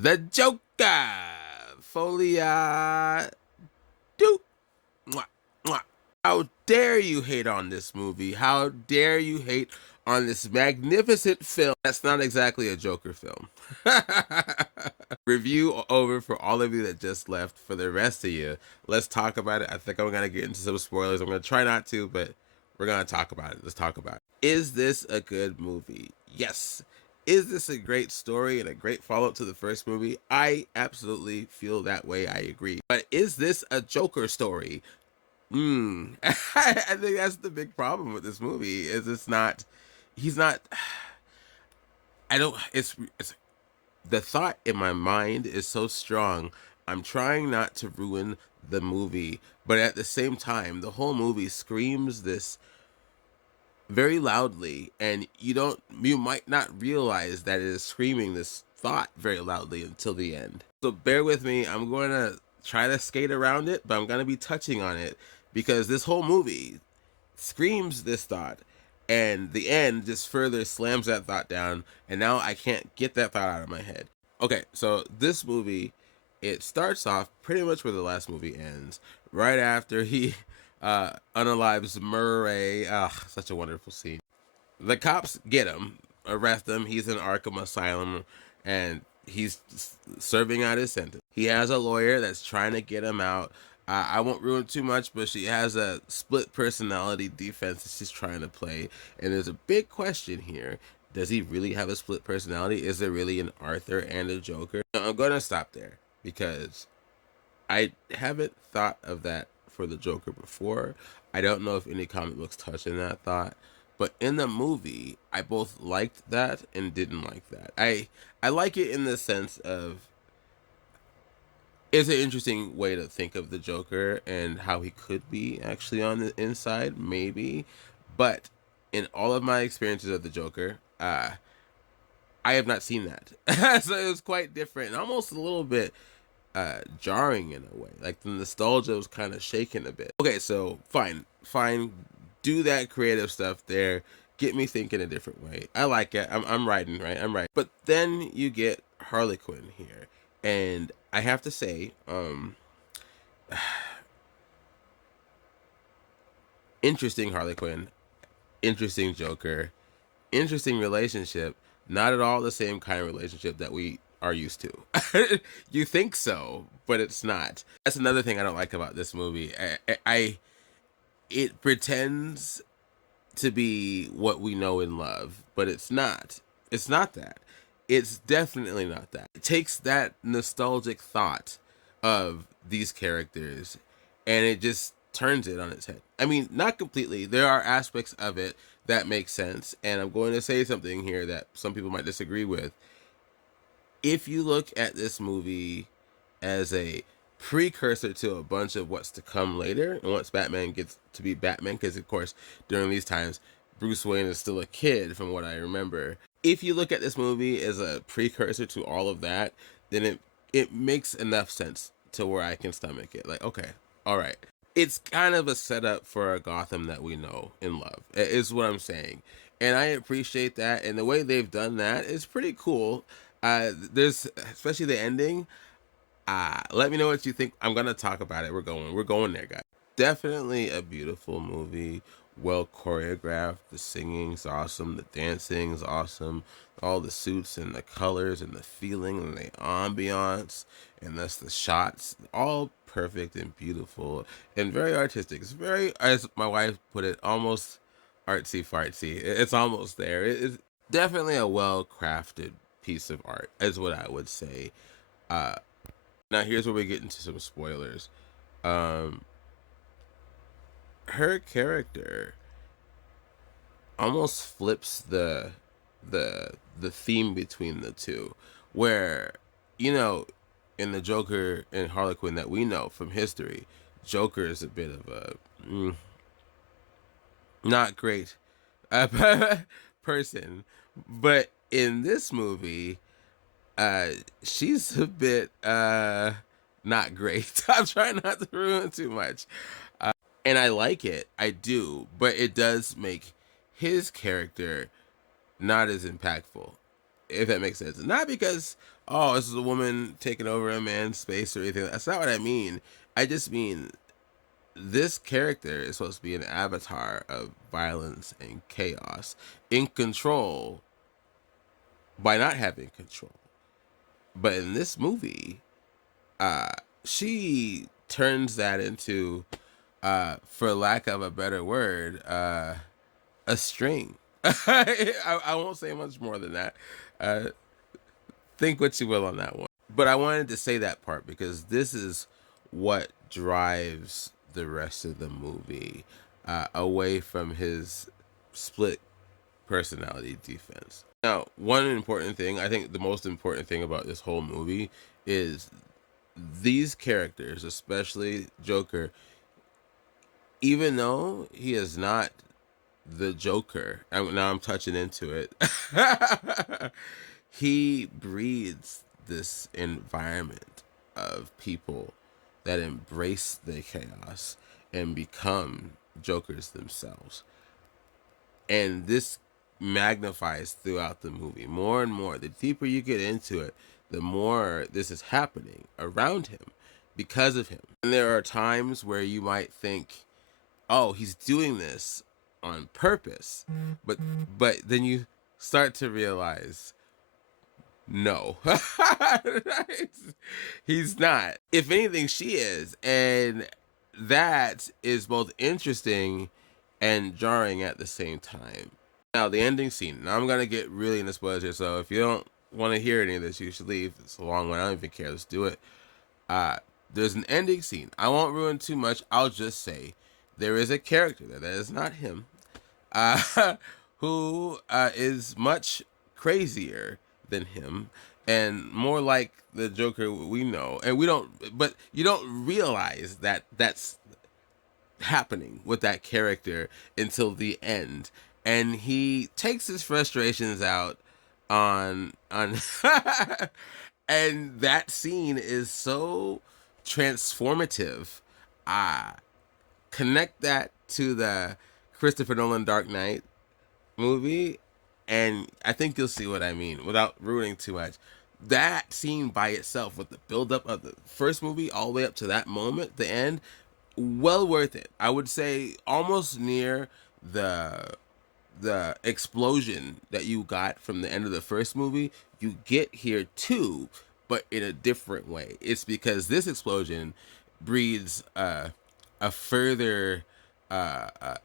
The Joker, Folie, do. Mwah, mwah. How dare you hate on this movie? How dare you hate on this magnificent film? That's not exactly a Joker film. Review over for all of you that just left. For the rest of you, let's talk about it. I think I'm gonna get into some spoilers. I'm gonna try not to, but we're gonna talk about it. Let's talk about it. Is this a good movie? Yes. Is this a great story and a great follow up to the first movie? I absolutely feel that way. I agree. But is this a Joker story? I think that's the big problem with this movie. Is it's not. He's not. I don't. It's the thought in my mind is so strong. I'm trying not to ruin the movie, but at the same time, the whole movie screams this very loudly, and you might not realize that it is screaming this thought very loudly until the end. So bear with me. I'm going to try to skate around it, but I'm going to be touching on it because this whole movie screams this thought, and the end just further slams that thought down, and now I can't get that thought out of my head. Okay, so this movie, it starts off pretty much where the last movie ends, right after he unalives Murray. Such a wonderful scene. The cops get him, arrest him. He's in Arkham Asylum, and he's serving out his sentence. He has a lawyer that's trying to get him out. I won't ruin too much, but she has a split personality defense that she's trying to play. And there's a big question here. Does he really have a split personality? Is there really an Arthur and a Joker? I'm going to stop there because I haven't thought of that for the Joker before. I don't know if any comic books touch on that thought. But in the movie, I both liked that and didn't like that. I like it in the sense of it's an interesting way to think of the Joker and how he could be actually on the inside, maybe. But in all of my experiences of the Joker, I have not seen that. So it was quite different and almost a little bit jarring in a way. Like the nostalgia was kind of shaken a bit. Okay, so fine. Do that creative stuff there. Get me thinking a different way. I like it. I'm riding, right? I'm right. But then you get Harley Quinn here. And I have to say, interesting Harley Quinn, interesting Joker, interesting relationship. Not at all the same kind of relationship that we are used to. You think so, but it's not. That's another thing I don't like about this movie. It pretends to be what we know and love, but it's not. It's not that. It's definitely not that. It takes that nostalgic thought of these characters and it just turns it on its head. I mean, not completely. There are aspects of it that make sense, and I'm going to say something here that some people might disagree with. If you look at this movie as a precursor to a bunch of what's to come later, and once Batman gets to be Batman, because of course during these times Bruce Wayne is still a kid from what I remember. If you look at this movie as a precursor to all of that, then it makes enough sense to where I can stomach it. Like, okay, all right. It's kind of a setup for a Gotham that we know and love, is what I'm saying. And I appreciate that. And the way they've done that is pretty cool. There's, especially the ending. Let me know what you think. I'm gonna talk about it. We're going there, guys. Definitely a beautiful movie, well choreographed. The singing's awesome, the dancing's awesome, all the suits and the colors and the feeling and the ambiance, and thus the shots, all perfect and beautiful and very artistic. It's very, as my wife put it, almost artsy fartsy. It's almost there. It's definitely a well crafted piece of art, is what I would say. Uh, Now here's where we get into some spoilers. Um, Her character almost flips the theme between the two, where you know, in the Joker and Harley Quinn that we know from history, Joker is a bit of a not great person, but in this movie, uh, she's a bit not great. I'm trying not to ruin too much. And I like it. I do, but it does make his character not as impactful, if that makes sense. Not because oh, this is a woman taking over a man's space or anything. That's not what I mean. I just mean this character is supposed to be an avatar of violence and chaos, in control by not having control. But in this movie, uh, she turns that into, for lack of a better word, a string. I won't say much more than that. Uh, think what you will on that one. But I wanted to say that part because this is what drives the rest of the movie, away from his split personality defense. Now, one important thing, I think the most important thing about this whole movie is these characters, especially Joker, even though he is not the Joker, now I'm touching into it, he breeds this environment of people that embrace the chaos and become Jokers themselves. And this magnifies throughout the movie more and more. The deeper you get into it, the more this is happening around him because of him. And there are times where you might think, oh, he's doing this on purpose. But then you start to realize, no. He's not. If anything, she is. And that is both interesting and jarring at the same time. Now, the ending scene. Now, I'm going to get really into spoilers here, so if you don't want to hear any of this, you should leave. It's a long one. I don't even care. Let's do it. There's an ending scene. I won't ruin too much. I'll just say there is a character there that is not him, who is much crazier than him and more like the Joker we know. And we don't, but you don't realize that that's happening with that character until the end. And he takes his frustrations out on and that scene is so transformative. Connect that to the Christopher Nolan Dark Knight movie, and I think you'll see what I mean without ruining too much. That scene by itself, with the buildup of the first movie all the way up to that moment, the end, well worth it. I would say almost near the explosion that you got from the end of the first movie, you get here too, but in a different way. It's because this explosion breeds a further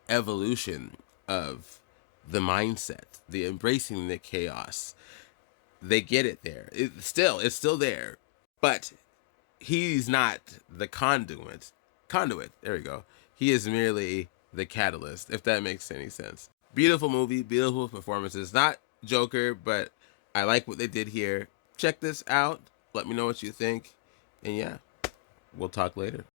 evolution of the mindset, the embracing the chaos. They get it there. It's still there, but he's not the conduit. There we go. He is merely the catalyst, if that makes any sense. Beautiful movie, beautiful performances. Not Joker, but I like what they did here. Check this out. Let me know what you think. And yeah, we'll talk later.